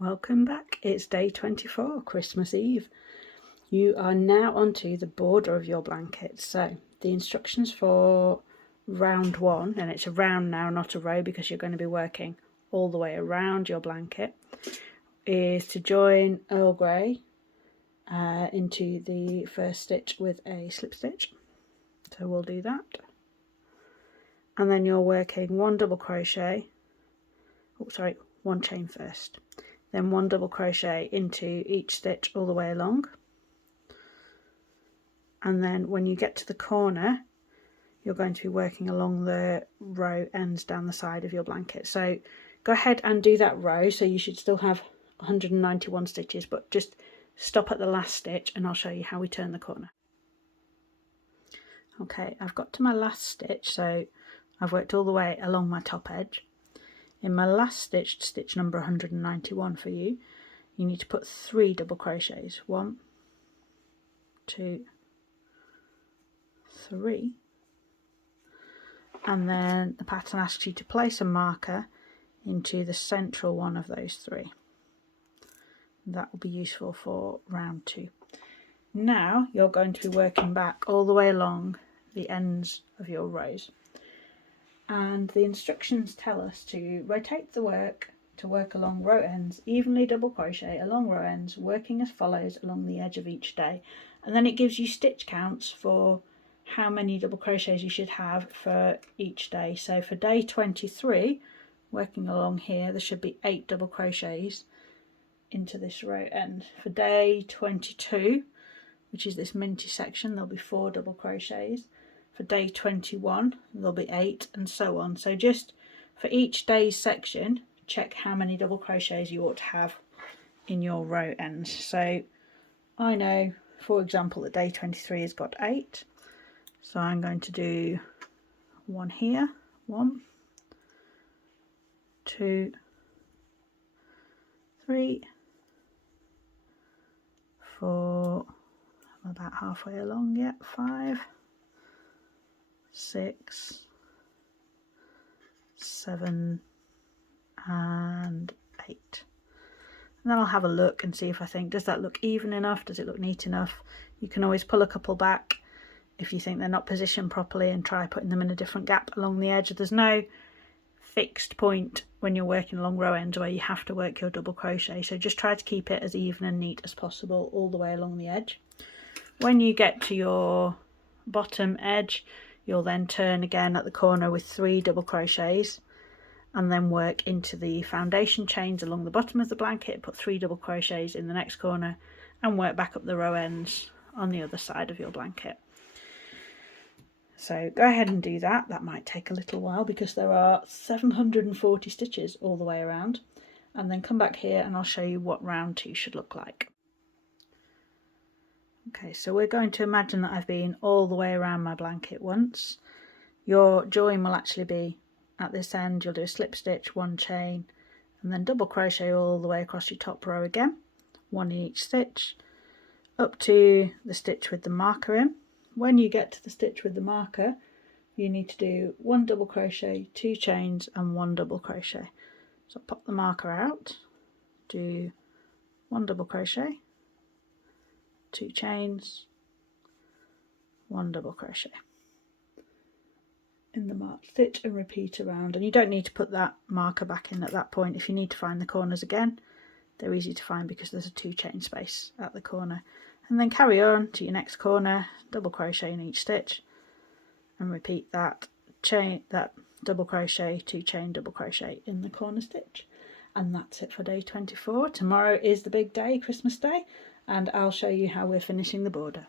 Welcome back. It's day 24, Christmas Eve. You are now onto the border of your blanket. So the instructions for round one, and it's a round now, not a row, because you're going to be working all the way around your blanket, is to join Earl Grey into the first stitch with a slip stitch. So we'll do that. And then you're working one double crochet, one chain first. Then one double crochet into each stitch all the way along, and then when you get to the corner you're going to be working along the row ends down the side of your blanket. So go ahead and do that row, so you should still have 191 stitches, but just stop at the last stitch and I'll show you how we turn the corner. Okay, I've got to my last stitch, so I've worked all the way along my top edge. In my last stitch, stitch number 191 for you, you need to put 3 double crochets. 1, 2, 3. And then the pattern asks you to place a marker into the central one of those 3. That will be useful for round 2. Now you're going to be working back all the way along the ends of your rows. And the instructions tell us to rotate the work to work along row ends, evenly double crochet along row ends, working as follows along the edge of each day. And then it gives you stitch counts for how many double crochets you should have for each day. So for day 23, working along here, there should be 8 double crochets into this row end. For day 22, which is this minty section, there'll be 4 double crochets. For day 21 there'll be 8, and so on. So just for each day's section, check how many double crochets you ought to have in your row ends. So I know, for example, that day 23 has got 8, so I'm going to do 1 here, 1, 2, 3, 4, I'm about halfway along yet, 5, 6, 7 and 8. And then I'll have a look and see if I think, does that look even enough? Does it look neat enough? You can always pull a couple back if you think they're not positioned properly and try putting them in a different gap along the edge. There's no fixed point when you're working along row ends where you have to work your double crochet, so just try to keep it as even and neat as possible all the way along the edge. When you get to your bottom edge, you'll then turn again at the corner with 3 double crochets and then work into the foundation chains along the bottom of the blanket, put 3 double crochets in the next corner and work back up the row ends on the other side of your blanket. So go ahead and do that. That might take a little while because there are 740 stitches all the way around, and then come back here and I'll show you what round 2 should look like. Okay, so we're going to imagine that I've been all the way around my blanket once. Your join will actually be at this end. You'll do a slip stitch, 1 chain, and then double crochet all the way across your top row again, 1 in each stitch, up to the stitch with the marker in. When you get to the stitch with the marker, you need to do 1 double crochet, 2 chains and 1 double crochet. So pop the marker out, do 1 double crochet, 2 chains, 1 double crochet in the marked stitch and repeat around. And you don't need to put that marker back in at that point. If you need to find the corners again, they're easy to find because there's a 2 chain space at the corner. And then carry on to your next corner, double crochet in each stitch and repeat that double crochet, 2 chain, double crochet in the corner stitch. And that's it for day 24. Tomorrow is the big day, Christmas Day, and I'll show you how we're finishing the border.